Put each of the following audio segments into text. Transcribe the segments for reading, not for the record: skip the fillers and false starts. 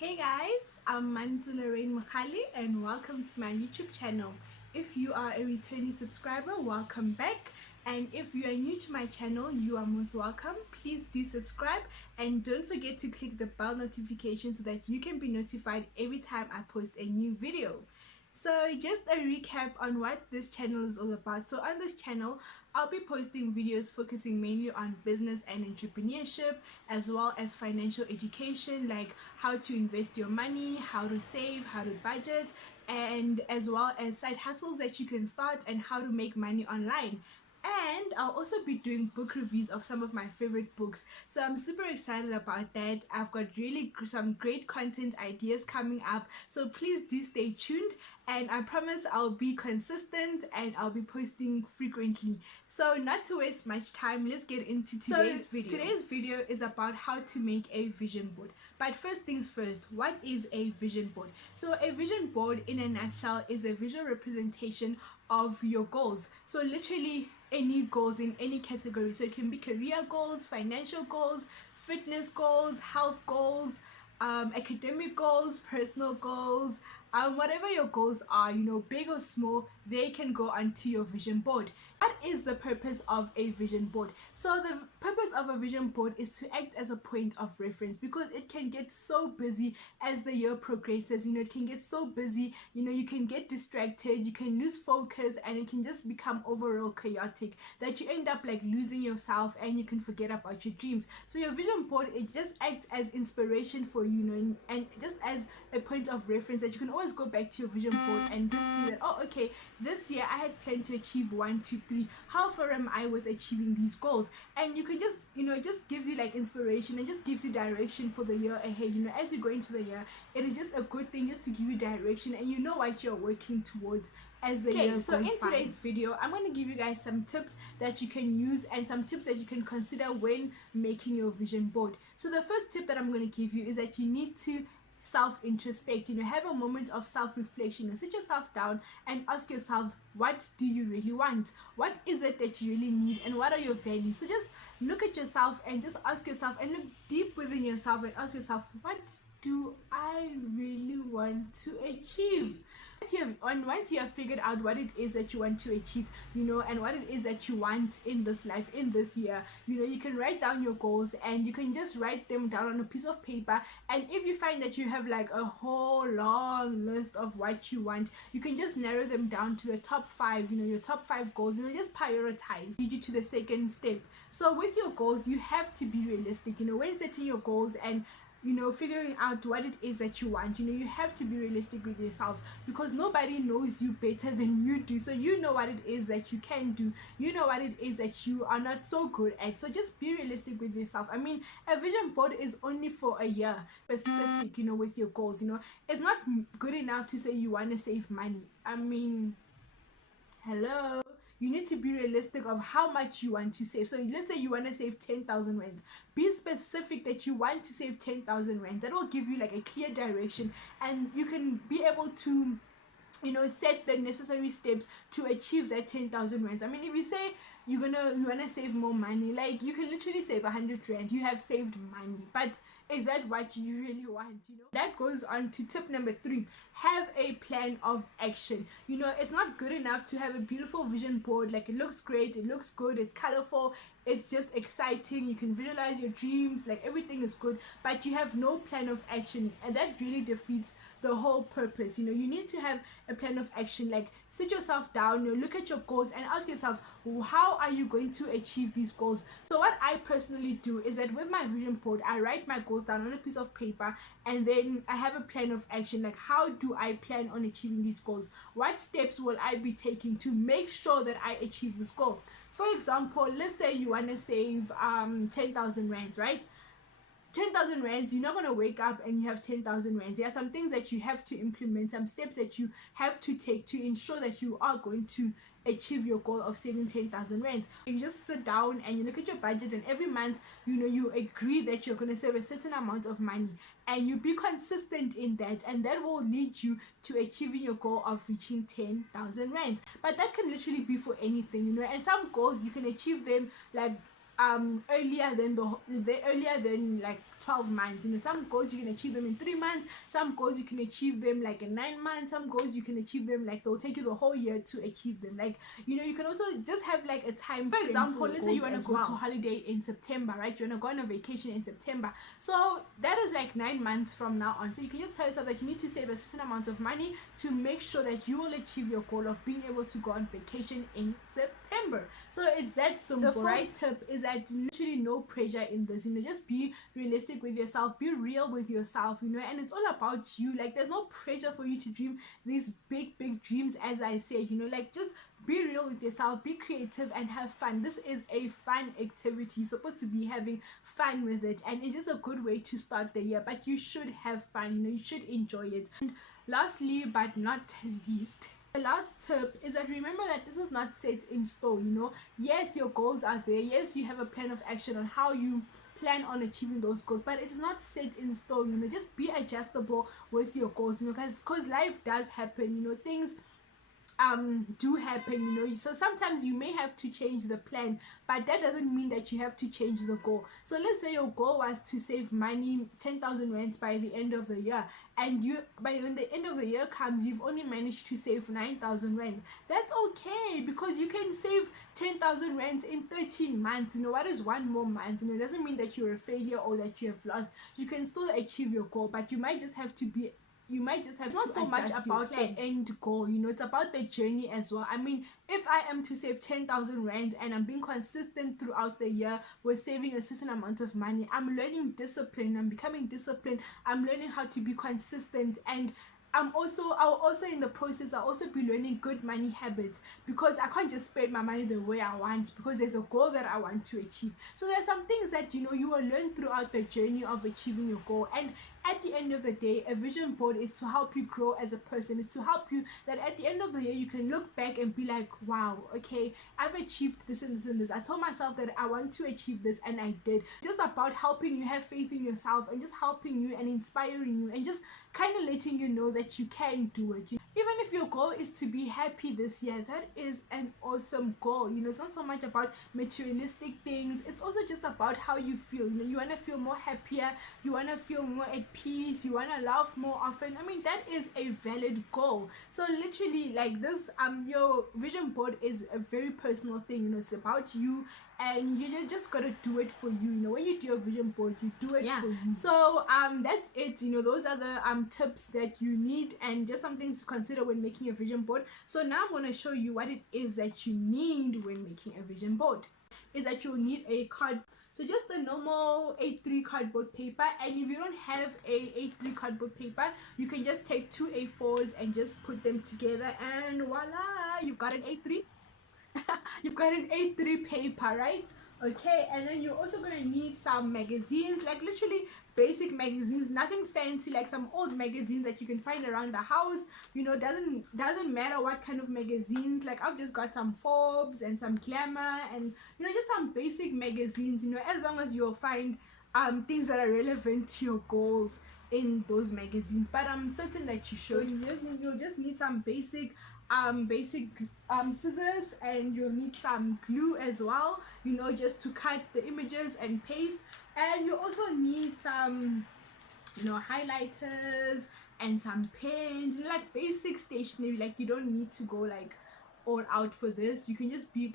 Hey guys, I'm Mantu Lorraine Makhali and welcome to my YouTube channel. If you are a returning subscriber, welcome back. And if you are new to my channel, you are most welcome. Please do subscribe and don't forget to click the bell notification so that you can be notified every time I post a new video. So just a recap on what this channel is all about. So on this channel, I'll be posting videos focusing mainly on business and entrepreneurship, as well as financial education, like how to invest your money, how to save, how to budget, and as well as side hustles that you can start and how to make money online. And I'll also be doing book reviews of some of my favorite books, so I'm super excited about that. I've got really some great content ideas coming up, so please do stay tuned, and I promise I'll be consistent and I'll be posting frequently. So not to waste much time, let's get into today's video. Today's video is about how to make a vision board. But first things first, what is a vision board? So a vision board in a nutshell is a visual representation of your goals. So literally any goals in any category. So it can be career goals, financial goals, fitness goals, health goals, academic goals, personal goals, whatever your goals are, big or small, they can go onto your vision board. What is the purpose of a vision board? So the purpose of a vision board is to act as a point of reference, because it can get so busy as the year progresses. It can get so busy, you can get distracted, you can lose focus, and it can just become overall chaotic that you end up like losing yourself and you can forget about your dreams. So your vision board, it just acts as inspiration for you, and just as a point of reference that you can always go back to your vision board and just see that, oh, okay, this year I had planned to achieve 1, 2, 3. How far am I with achieving these goals? And you can just, it just gives you like inspiration and just gives you direction for the year ahead. As you go into the year, it is just a good thing just to give you direction, and you know what you're working towards as the year goes by. So in today's video, I'm going to give you guys some tips that you can use and some tips that you can consider when making your vision board. So the first tip that I'm going to give you is that you need to self-introspect. Have a moment of self-reflection. Sit yourself down and ask yourselves, what do you really want? What is it that you really need, and what are your values? So just look at yourself and just ask yourself, and look deep within yourself and ask yourself, what do I really want to achieve? Once you have figured out what it is that you want to achieve, and what it is that you want in this life, in this year, you can write down your goals, and you can just write them down on a piece of paper. And if you find that you have like a whole long list of what you want, you can just narrow them down to the top 5, your top 5 goals. Just prioritize. Lead you to the second step. So with your goals, you have to be realistic, when setting your goals and figuring out what it is that you want. You have to be realistic with yourself, because nobody knows you better than you do. So you know what it is that you can do, you know what it is that you are not so good at. So just be realistic with yourself. A vision board is only for a year specific, with your goals. It's not good enough to say you want to save money. Hello, you need to be realistic of how much you want to save. So let's say you want to save 10,000 rand. Be specific that you want to save 10,000 rand. That will give you like a clear direction, and you can be able to set the necessary steps to achieve that 10,000 rands. If you say you wanna save more money, like you can literally save 100 rand, you have saved money. But is that what you really want? That goes on to tip number 3. Have a plan of action. It's not good enough to have a beautiful vision board, like it looks great, it looks good, it's colorful, it's just exciting, you can visualize your dreams, like everything is good, but you have no plan of action, and that really defeats the whole purpose. You need to have a plan of action. Like sit yourself down, look at your goals and ask yourself, how are you going to achieve these goals? So what I personally do is that with my vision board, I write my goals down on a piece of paper, and then I have a plan of action. Like, how do I plan on achieving these goals? What steps will I be taking to make sure that I achieve this goal? For example, let's say you want to save 10,000 rands, right? 10,000 rands, you're not going to wake up and you have 10,000 rands. There are some things that you have to implement, some steps that you have to take to ensure that you are going to achieve your goal of saving 10,000 rands. You just sit down and you look at your budget, and every month you agree that you're going to save a certain amount of money, and you be consistent in that, and that will lead you to achieving your goal of reaching 10,000 rands. But that can literally be for anything, and some goals you can achieve them like earlier than like 12 months. Some goals you can achieve them in 3 months, some goals you can achieve them like in 9 months, some goals you can achieve them like they'll take you the whole year to achieve them. Like, you can also just have like a time frame. For example, let's say you want to go to holiday in September, right? You want to go on a vacation in September, so that is like 9 months from now on. So you can just tell yourself that you need to save a certain amount of money to make sure that you will achieve your goal of being able to go on vacation in September. So it's that simple. The fourth tip is that literally no pressure in this. Just be realistic with yourself, be real with yourself, and it's all about you. Like, there's no pressure for you to dream these big dreams, as I said. Like, just be real with yourself, be creative, and have fun. This is a fun activity. You're supposed to be having fun with it, and it's just a good way to start the year. But you should have fun, you should enjoy it. And lastly but not least, the last tip is that remember that this is not set in stone. Yes, your goals are there. Yes, you have a plan of action on how you plan on achieving those goals, but it is not set in stone. Just be adjustable with your goals, because life does happen. Things do happen. So sometimes you may have to change the plan, but that doesn't mean that you have to change the goal. So let's say your goal was to save money, 10,000 rand by the end of the year, and when the end of the year comes, you've only managed to save 9,000 rand. That's okay, because you can save 10,000 rand in 13 months. What is one more month? It doesn't mean that you're a failure or that you have lost. You can still achieve your goal, but you might just have to it's not so much about the end goal. It's about the journey as well. I mean, if I am to save 10,000 rand and I'm being consistent throughout the year with saving a certain amount of money, I'm learning discipline, I'm becoming disciplined, I'm learning how to be consistent, and I'll also in the process I'll also be learning good money habits, because I can't just spend my money the way I want, because there's a goal that I want to achieve. So there's some things that you will learn throughout the journey of achieving your goal. And at the end of the day, a vision board is to help you grow as a person. It's to help you that at the end of the year you can look back and be like, wow, okay, I've achieved this and this and this. I told myself that I want to achieve this, and I did. Just about helping you have faith in yourself, and just helping you and inspiring you, and just kind of letting you know that you can do it. Even if your goal is to be happy this year, that is an awesome goal. It's not so much about materialistic things. It's also just about how you feel. You want to feel more happier, you want to feel more at peace, you want to laugh more often. I mean, that is a valid goal. So literally, like this, your vision board is a very personal thing. It's about you, and you just gotta do it for you. When you do your vision board, you do it for you. So that's it. Those are the tips that you need, and just some things to consider when making a vision board. So now I'm going to show you what it is that you need when making a vision board. Is that you need a card. So just the normal A3 cardboard paper, and if you don't have a A3 cardboard paper, you can just take 2 A4s and just put them together, and voila, you've got an A3. You've got an A3 paper, right? Okay, and then you're also gonna need some magazines, like literally basic magazines, nothing fancy, like some old magazines that you can find around the house. Doesn't matter what kind of magazines. Like, I've just got some Forbes and some Glamour, and just some basic magazines. As long as you'll find things that are relevant to your goals in those magazines. But I'm certain that you should. You'll just need some basic scissors, and you'll need some glue as well, just to cut the images and paste. And you also need some highlighters and some pens, like basic stationery. Like, you don't need to go like all out for this. You can just be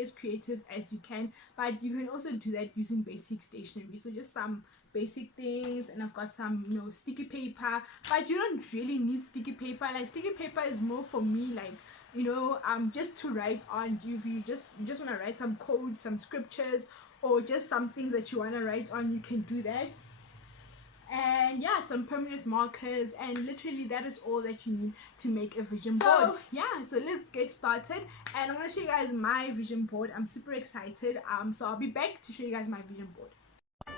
as creative as you can, but you can also do that using basic stationery. So just some basic things. And I've got some sticky paper, but you don't really need sticky paper. Like, sticky paper is more for me, like just to write on. If you just want to write some codes, some scriptures, or just some things that you want to write on, you can do that. And yeah, some permanent markers, and literally that is all that you need to make a vision board. So let's get started, and I'm going to show you guys my vision board. I'm super excited. So I'll be back to show you guys my vision board.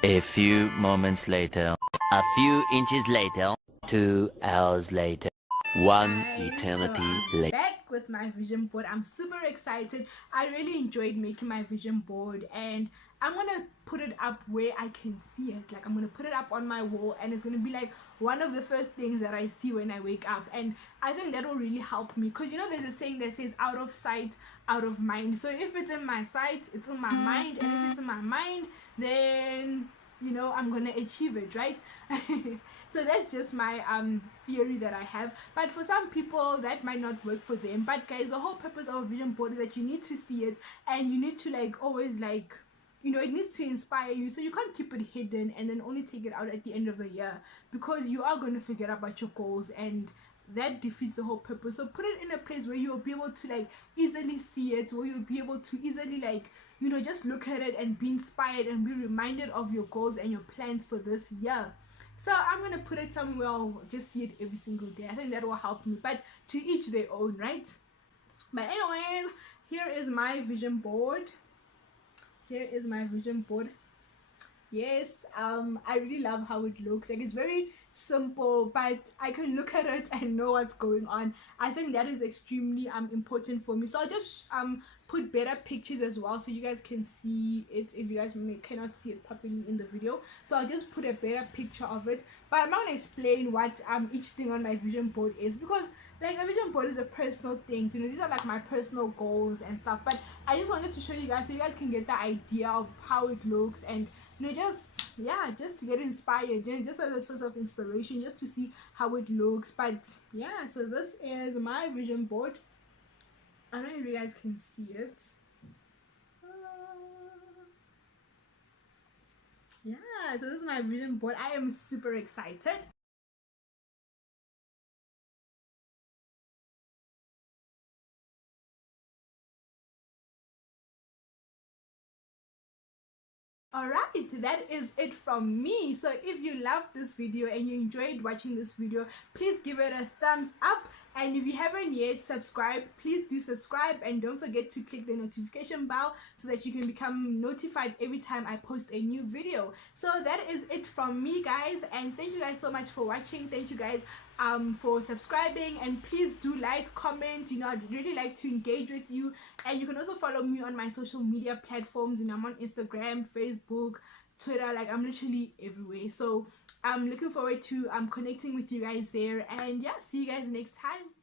A few moments later, a few inches later, 2 hours later, one eternity later. Back with my vision board. I'm super excited. I really enjoyed making my vision board, and I'm gonna put it up where I can see it. Like, I'm gonna put it up on my wall, and it's gonna be like one of the first things that I see when I wake up. And I think that will really help me, because there's a saying that says out of sight, out of mind. So if it's in my sight, it's in my mind, and if it's in my mind, then you know, I'm gonna achieve it, right? So that's just my theory that I have. But for some people that might not work for them. But guys, the whole purpose of a vision board is that you need to see it, and you need to like always like, you know, it needs to inspire you. So you can't keep it hidden and then only take it out at the end of the year, because you are going to forget about your goals, and that defeats the whole purpose. So put it in a place where you'll be able to like easily see it, where you'll be able to easily like, you know, just look at it and be inspired and be reminded of your goals and your plans for this year. So I'm gonna put it somewhere I'll just see it every single day. I think that will help me, but to each their own, right? But anyways, here is my vision board. Here is my vision board. Yes, I really love how it looks. Like, it's very simple, but I can look at it and know what's going on. I think that is extremely important for me. So I'll just put better pictures as well, so you guys can see it if you guys cannot see it properly in the video. So I'll just put a better picture of it, but I'm not gonna explain what each thing on my vision board is, because like a vision board is a personal thing. You know, these are like my personal goals and stuff, but I just wanted to show you guys so you guys can get the idea of how it looks, and you know, just yeah, just to get inspired, just as a source of inspiration, just to see how it looks. But yeah, so this is my vision board. I don't know if you guys can see it. Yeah, so this is my vision board. I am super excited. Alright, that is it from me. So if you loved this video and you enjoyed watching this video, please give it a thumbs up, and if you haven't yet subscribed, please do subscribe, and don't forget to click the notification bell so that you can become notified every time I post a new video. So that is it from me, guys, and thank you guys so much for watching. Thank you guys for subscribing, and please do like, comment. You know, I'd really like to engage with you, and you can also follow me on my social media platforms. You know, I'm on Instagram, Facebook, Twitter, like I'm literally everywhere. So I'm looking forward to connecting with you guys there, and yeah, see you guys next time.